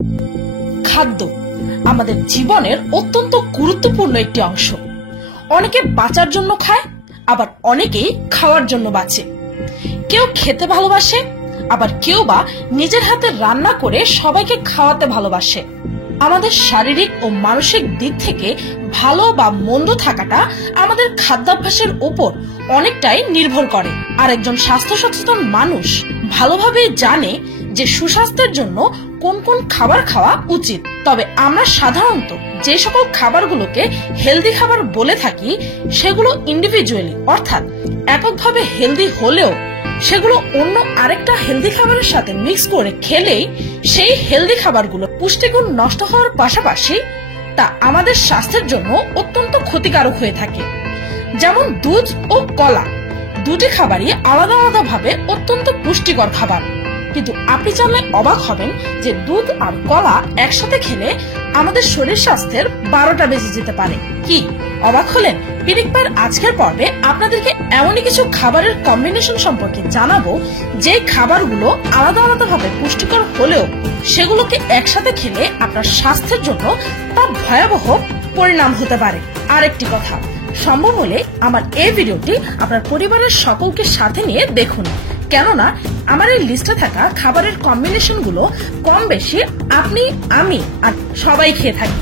খাদ্য আমাদের জীবনের অত্যন্ত গুরুত্বপূর্ণ একটি অংশ। অনেকে বাঁচার জন্য খায়, আবার অনেকেই খাওয়ার জন্য বাঁচে। কেউ খেতে ভালোবাসে, আবার কেউ বা নিজের হাতে রান্না করে সবাইকে খাওয়াতে ভালোবাসে। আমাদের শারীরিক ও মানসিক দিক থেকে ভালো বা মন্দ থাকাটা আমাদের খাদ্যাভ্যাসের উপর অনেকটাই নির্ভর করে। আর একজন স্বাস্থ্য সচেতন মানুষ ভালোভাবে জানে যে সুস্বাস্থ্যের জন্য কোন কোন খাবার খাওয়া উচিত। তবে আমরা সাধারণত যে সকল খাবারগুলোকে হেলদি খাবার বলে থাকি সেগুলো ইন্ডিভিজুয়ালি অর্থাৎ এককভাবে হেলদি হলেও সেগুলো অন্য আরেকটা হেলদি খাবারের সাথে মিক্স করে খেলেই সেই হেলদি খাবারগুলো পুষ্টিগুণ নষ্ট হওয়ার পাশাপাশি তা আমাদের স্বাস্থ্যের জন্য অত্যন্ত ক্ষতিকারক হয়ে থাকে। যেমন দুধ ও কলা, দুটি খাবারই আলাদা আলাদা ভাবে অত্যন্ত পুষ্টিকর খাবার, কিন্তু আপনি জানলে অবাক হবেন যে দুধ আর কলা একসাথে খেলে আমাদের শরীর স্বাস্থ্যের 12টা বেজে যেতে পারে। কি অবাক হলেন? পিনিকপার আজকের পর্বে আপনাদেরকে এমনই কিছু খাবারের কম্বিনেশন সম্পর্কে জানাবো যে খাবারগুলো আলাদা আলাদা ভাবে পুষ্টিকর হলেও সেগুলোকে একসাথে খেলে আপনার স্বাস্থ্যের জন্য তা ভয়াবহ পরিণাম হতে পারে। আরেকটি কথা, সম্ভব হলে আমার এই ভিডিওটি আপনার পরিবারের সকলকে সাথে নিয়ে দেখুন, কেননা আমার এই লিস্টে থাকা খাবারের কম্বিনেশন গুলো কম বেশি আপনি, আমি আর সবাই খেয়ে থাকি।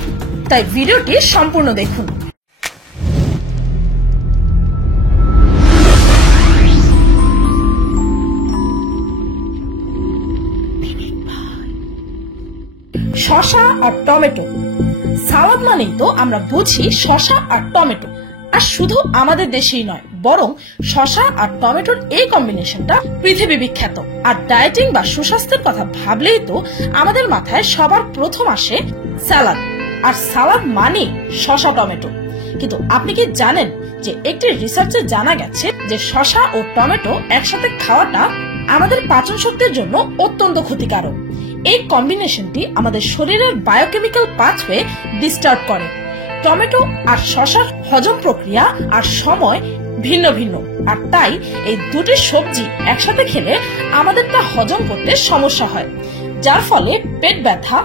তাই ভিডিওটি সম্পূর্ণ দেখুন। শসা আর টমেটো। সালাদ মানেই তো আমরা বুঝি শসা আর টমেটো, আর শুধু আমাদের দেশেই নয় বরং শসা আর টমেটোর এই কম্বিনেশনটা পৃথিবী বিখ্যাত। আর ডায়েটিং বা সুস্বাস্থ্যের কথা ভাবলেই তো আমাদের মাথায় সবার প্রথম আসে সালাদ, আর সালাদ মানে শসা টমেটো। কিন্তু আপনি কি জানেন যে একটি রিসার্চে জানা গেছে যে শসা ও টমেটো একসাথে খাওয়াটা আমাদের পাচন শক্তির জন্য অত্যন্ত ক্ষতিকারক। এই কম্বিনেশনটি আমাদের শরীরের বায়োকেমিক্যাল পাথওয়ে ডিস্টার্ব করে। টমেটো আর শসার হজম প্রক্রিয়া আর সময় ভিন্ন ভিন্ন, আর তাই এই দুটি সবজি একসাথে খেলে আমাদের তা হজম করতে সমস্যা হয়, যার ফলে পেট ব্যথা,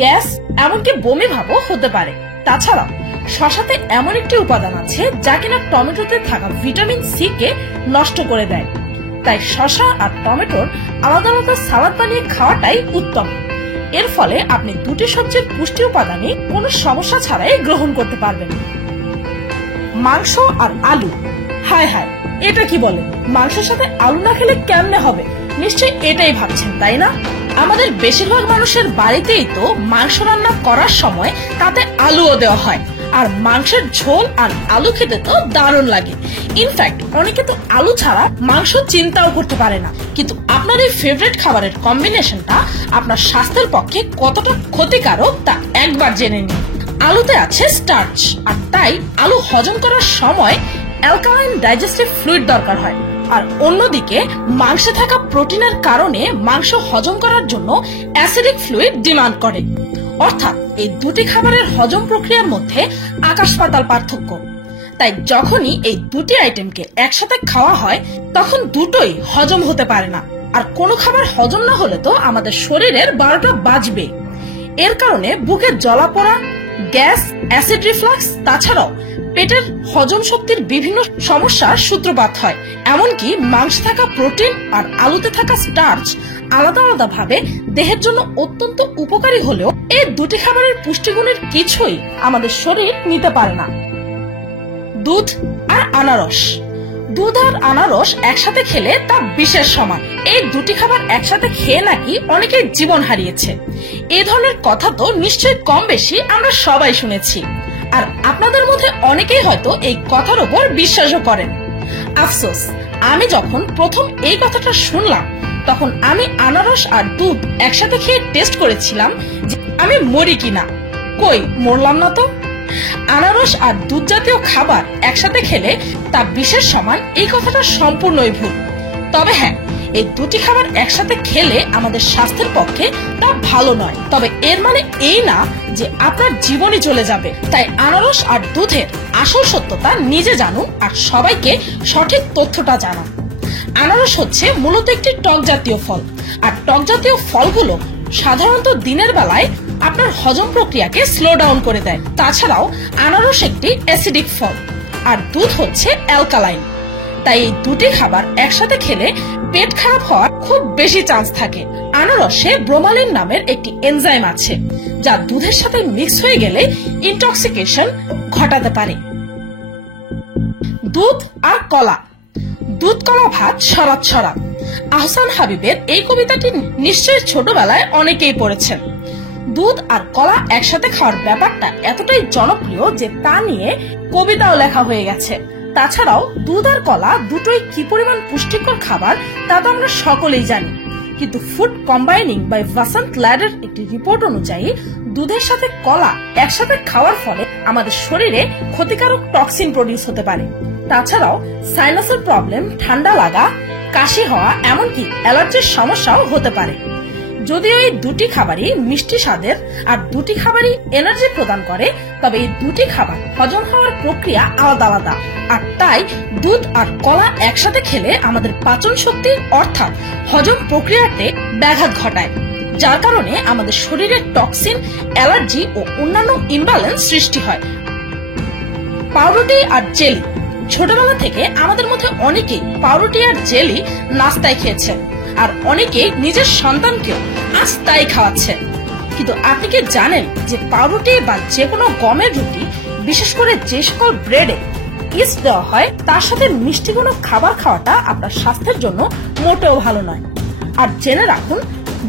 গ্যাস, এমনকি বমি ভাবও হতে পারে। তাছাড়াও শসাতে এমন একটি উপাদান আছে যা কিনা টমেটোতে থাকা ভিটামিন সি কে নষ্ট করে দেয়। তাই শসা আর টমেটোর আলাদা আলাদা সালাদ বানিয়ে খাওয়াটাই উত্তম। এর ফলে আপনি দুটি সবজির পুষ্টি উপাদানই কোনো সমস্যা ছাড়াই গ্রহণ করতে পারবেন। মাংস আর আলু। হায় হায়, এটা কি বলে? মাংসের সাথে আলু না খেলে কেমনে হবে? নিশ্চয়ই এটাই ভাবছেন, তাই না? আমাদের বেশিরভাগ মানুষের বাড়িতেই তো মাংস রান্না করার সময় তাতে আলুও দেওয়া হয়, আর মাংসের ঝোল আর আলু খেতে তো দারুণ লাগে। ইনফ্যাক্ট অনেকে তো আলু ছাড়া মাংস চিন্তাও করতে পারে না। কিন্তু আপনার এই ফেভারিট খাবারের কম্বিনেশনটা আপনার স্বাস্থ্যের পক্ষে কতটা ক্ষতিকারক তা একবার জেনে নিন। আলুতে আছে স্টার্চ, আর তাই আলু হজম করার সময় অ্যালকালাইন ডাইজেস্টিভ ফ্লুইড দরকার হয়। আর অন্যদিকে মাংসে থাকা প্রোটিনের কারণে মাংস হজম করার জন্য অ্যাসিডিক ফ্লুইড ডিমান্ড করে। অর্থাৎ এই দুটি খাবারের হজম প্রক্রিয়ার মধ্যে আকাশ পাতাল পার্থক্য। তাই যখনই এই দুটি আইটেমকে একসাথে খাওয়া হয় তখন দুটোই হজম হতে পারে না। আর কোনো খাবার হজম না হলে তো আমাদের শরীরের 12টা বাজবে। এর কারণে বুকে জ্বলা-পোড়া, গ্যাস, অ্যাসিড রিফ্লাক্স, তাছাড়াও পেটের হজম শক্তির বিভিন্ন সমস্যার সূত্রপাত হয়। এমনকি মাংসে থাকা প্রোটিন আর আলুতে থাকা স্টার্চ আলাদা আলাদা ভাবে দেহের জন্য অত্যন্ত উপকারী হলেও এই দুটি খাবারের পুষ্টিগুণের কিছুই আমাদের শরীর নিতে পারে না। দুধ আর আনারস। দুধ আর আনারস একসাথে খেলে তা বিশেষ সমান। এই দুটি খাবার একসাথে খেয়ে নাকি অনেকেই জীবন হারিয়েছে। এই ধরনের কথা তো নিশ্চয়ই কম বেশি আমরা সবাই শুনেছি, আর আপনাদের মধ্যে অনেকেই হয়তো এই কথার উপর বিশ্বাসও করেন। আফসোস, আমি যখন প্রথম এই কথাটা শুনলাম তখন আমি আনারস আর দুধ একসাথে খেয়ে টেস্ট করেছিলাম যে আমি মরি কিনা। কই, মরলাম না তো। আনারস আর দুধ জাতীয় খাবার একসাথে খেলে তা বিশেষ সমান, এই কথাটা সম্পূর্ণই ভুল। তবে হ্যাঁ, এই দুটি খাবার একসাথে খেলে আমাদের স্বাস্থ্যের পক্ষে তা ভালো নয়। তবে এর মানে এই না যে আপনার জীবনই চলে যাবে। তাই আনারস আর দুধের আসল সত্যতা নিজে জানুন আর সবাইকে সঠিক তথ্যটা জানান। আনারস হচ্ছে মূলত একটি টক জাতীয় ফল, আর টক জাতীয় ফলগুলো সাধারণত দিনের বেলায় আপনার হজম প্রক্রিয়াকে স্লো ডাউন করে দেয়। তাছাড়াও আনারস একটি অ্যাসিডিক ফল, আর দুধ হচ্ছে অ্যালকালাইন। তাই এই দুটি খাবার একসাথে খেলে পেট খারাপ হওয়ার খুব বেশি চান্স থাকে। আনারসে ব্রোমালিন নামের একটি এনজাইম আছে, যা দুধের সাথে মিক্স হয়ে গেলে ইনটক্সিকেশন ঘটাতে পারে। দুধ আর কলা, দুধ কলা ভাত সরাত সরাত। আহসান হাবিবের এই কবিতাটি নিশ্চয়ই ছোটবেলায় অনেকেই পড়েছেন। দুধ আর কলা একসাথে খাওয়ার ব্যাপারটা এতটাই জনপ্রিয় যে তা নিয়ে কবিতাও লেখা হয়ে গেছে। তাছাড়াও দুধ আর কলা দুটোই কি পরিমাণ পুষ্টিকর খাবার তা তো আমরা সকলেই জানি। কিন্তু ফুড কম্বাইনিং বাই ভাসান্ত ল্যাডের একটি রিপোর্ট অনুযায়ী দুধের সাথে কলা একসাথে খাওয়ার ফলে আমাদের শরীরে ক্ষতিকারক টক্সিন প্রডিউস হতে পারে। তাছাড়াও সাইনাসের প্রবলেম, ঠান্ডা লাগা, কাশি হওয়া, এমনকি অ্যালার্জির সমস্যাও হতে পারে। যদিও এই দুটি খাবারই মিষ্টি স্বাদের আর দুটি খাবারই এনার্জি প্রদান করে, তবে এই দুটি খাবার হজম হওয়ার প্রক্রিয়া আলাদা আলাদা। আর তাই দুধ আর কলা একসাথে খেলে আমাদের পাচন শক্তি অর্থাৎ হজম প্রক্রিয়াতে ব্যাঘাত ঘটায়, যার কারণে আমাদের শরীরে টক্সিন, অ্যালার্জি ও অন্যান্য ইমব্যালেন্স সৃষ্টি হয়। পাউরুটি আর জেলি, ছোটবেলা থেকে আমাদের মধ্যে অনেকেই পাউরুটি আর জেলি নাস্তায় খেয়েছেন, আর অনেকেই নিজের সন্তানকেও আজ তাই খাওয়াচ্ছে। কিন্তু আপনি কি জানেন যে পাউরুটি বা যে কোনো গমের রুটি, বিশেষ করে যে সকল ব্রেডে ইস্ট দেওয়া হয়, তার সাথে মিষ্টি কোনো খাবার খাওয়াটা আপনার স্বাস্থ্যের জন্য মোটেও ভালো নয়। আর জেনে রাখুন,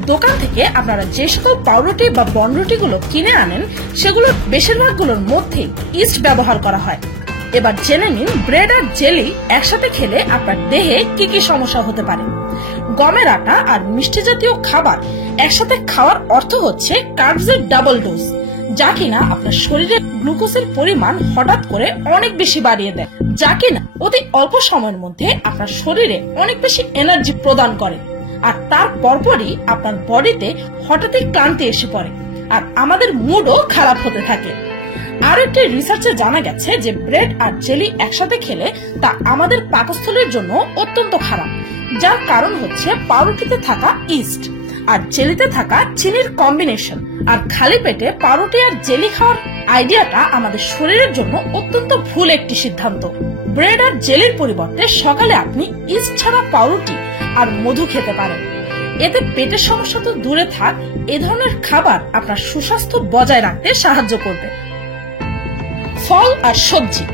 দোকান থেকে আপনারা যে সকল পাউরুটি বা বনরুটিগুলো কিনে আনেন, সেগুলোর বেশিরভাগগুলোর মধ্যে ইস্ট ব্যবহার করা হয়। এবার জেনে নিন ব্রেড আর জেলি একসাথে খেলে আপনার দেহে কি কি সমস্যা হতে পারে। গমের আটা আর মিষ্টি জাতীয় খাবার একসাথে খাওয়ার অর্থ হচ্ছে কার্বসের ডাবল ডোজ, যা কিনা আপনার শরীরে গ্লুকোজের পরিমাণ হঠাৎ করে অনেক বেশি বাড়িয়ে দেয়, যা কিনা অতি অল্প সময়ের মধ্যে আপনার শরীরে অনেক বেশি এনার্জি প্রদান করে। আর তার পরপরই আপনার বডিতে হঠাৎই ক্লান্তি এসে পড়ে, আর আমাদের মুডও খারাপ হতে থাকে। আর একটি রিসার্চে জানা গেছে যে ব্রেড আর জেলি একসাথে খেলে তা আমাদের পাকস্থলীর জন্য অত্যন্ত খারাপ, যার কারণ হচ্ছে পাউরুটিতে থাকা ইস্ট আর জেলিতে থাকা চিনির কম্বিনেশন। আর খালি পেটে পাউরুটি আর জেলি খাওয়ার আইডিয়াটা আমাদের শরীরের জন্য অত্যন্ত ভুল একটি সিদ্ধান্ত। ব্রেড আর জেলির পরিবর্তে সকালে আপনি ইস্ট ছাড়া পাউরুটি আর মধু খেতে পারেন। এতে পেটের সমস্যা তো দূরে থাক, এ ধরনের খাবার আপনার সুস্বাস্থ্য বজায় রাখতে সাহায্য করবে। ফল আর সবজি,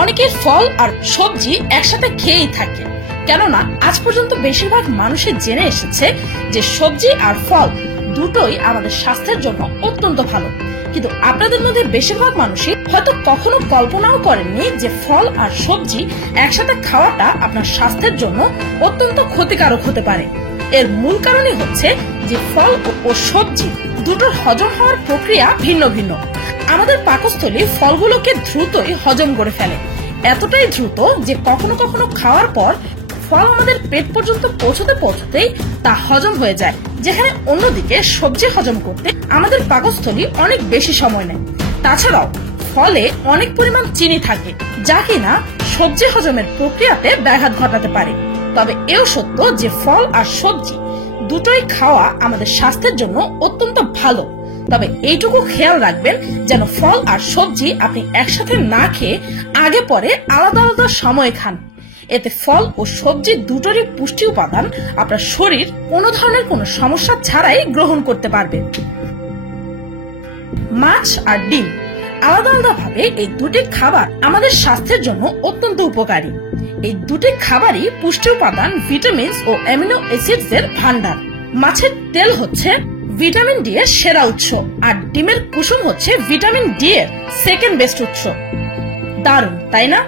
অনেকের ফল আর সবজি একসাথে খেয়েই থাকে, কেননা আজ পর্যন্ত বেশিরভাগ মানুষই জেনে এসেছে যে সবজি আর ফল দুটোই আমাদের স্বাস্থ্যের জন্য অত্যন্ত ভালো। কিন্তু আপনাদের মধ্যে বেশিরভাগ মানুষই হয়তো কখনো কল্পনাও করেননি যে ফল আর সবজি একসাথে খাওয়াটা আপনার স্বাস্থ্যের জন্য অত্যন্ত ক্ষতিকারক হতে পারে। এর মূল কারণই হচ্ছে যে ফল ও সবজি দুটোর হজম হওয়ার প্রক্রিয়া ভিন্ন ভিন্ন। আমাদের পাকস্থলী ফলগুলোকে দ্রুতই হজম করে ফেলে, এতটাই দ্রুত যে কখনো কখনো খাওয়ার পর ফল আমাদের পেট পর্যন্ত পৌঁছতেই তা হজম হয়ে যায়, যেখানে অন্যদিকে সবজি হজম করতে আমাদের পাকস্থলী অনেক বেশি সময় নেয়। তাছাড়াও ফলে অনেক পরিমাণ চিনি থাকে, যা কিনা সবজি হজমের প্রক্রিয়াতে ব্যাঘাত ঘটাতে পারে। তবে এও সত্য যে ফল আর সবজি দুটোই খাওয়া আমাদের স্বাস্থ্যের জন্য অত্যন্ত ভালো। তবে এইটুকু খেয়াল রাখবেন যেন ফল আর সবজি আপনি একসাথে না খেয়ে আগে পরে আলাদা আলাদা সময় খান। এতে ফল ও সবজি দুটোরই পুষ্টি উপাদান আপনার শরীর কোনো ধরনের কোনো সমস্যা ছাড়াই গ্রহণ করতে পারবে। মাছ আর ডিম, আলাদা আলাদা ভাবে এই দুটি খাবার আমাদের স্বাস্থ্যের জন্য অত্যন্ত উপকারী। এই দুটি খাবারই পুষ্টি উপাদান, ভিটামিনস ও অ্যামিনো অ্যাসিডস এর ভান্ডার। মাছের তেল হচ্ছে ভিটামিন ডি এর সেরা উৎস, আর ডিমের কুসুম হচ্ছে ভিটামিন ডি এর সেকেন্ড বেস্ট উৎস। দারুণ, তাই না?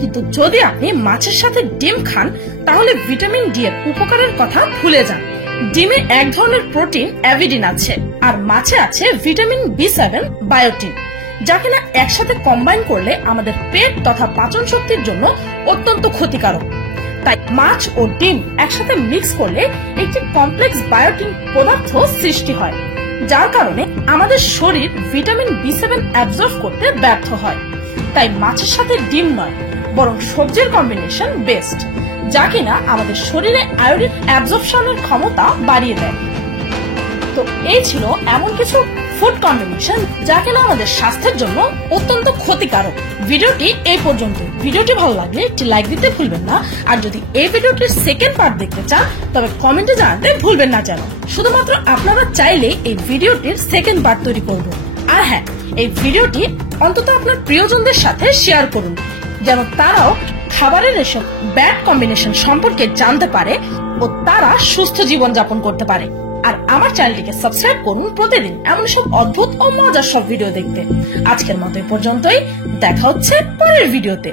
কিন্তু যদি আপনি মাছের সাথে ডিম খান, তাহলে ভিটামিন ডি এর উপকারের কথা ভুলে যান। ডিমে এক ধরনের প্রোটিন অ্যাভিডিন আছে, আর মাছে আছে ভিটামিন বি7 বায়োটিন, যা কিনা একসাথে কম্বাইন করলে আমাদের পেট তথা পাচন শক্তির জন্য অত্যন্ত ক্ষতিকারক। তাই মাছ ও ডিম একসাথে মিক্স করলে একটি কমপ্লেক্স বায়োটিন পদার্থ সৃষ্টি হয়, যার কারণে আমাদের শরীর ভিটামিন বি7 অ্যাবজর্ব করতে ব্যর্থ হয়। তাই মাছের সাথে ডিম নয়, বরং সবজির কম্বিনেশন বেস্ট, যা কিনা আমাদের শরীরে আয়োডিন অ্যাবজর্পশনের ক্ষমতা বাড়িয়ে দেয়। তো এই ছিল এমন কিছু ফুড কম্বিনেশন যা কিনা আমাদের স্বাস্থ্যের জন্য অত্যন্ত ক্ষতিকারক। ভিডিওটি এই পর্যন্ত। ভিডিওটি ভালো লাগলে একটি লাইক দিতে ভুলবেন না। আর যদি এই ভিডিওটির সেকেন্ড পার্ট দেখতে চান তবে কমেন্টে জানাতে ভুলবেন না যেন। শুধুমাত্র আপনারা চাইলে এই ভিডিওটির সেকেন্ড পার্ট তৈরি করব। আর হ্যাঁ, এই ভিডিওটি অন্তত আপনার প্রিয়জনদের সাথে শেয়ার করুন যেন তারাও খাবারের এসব ব্যাড কম্বিনেশন সম্পর্কে জানতে পারে ও তারা সুস্থ জীবন যাপন করতে পারে। আর আমার চ্যানেলটিকে সাবস্ক্রাইব করুন প্রতিদিন এমন সব অদ্ভুত ও মজার সব ভিডিও দেখতে। আজকের মতো এই পর্যন্তই, দেখা হচ্ছে পরের ভিডিওতে।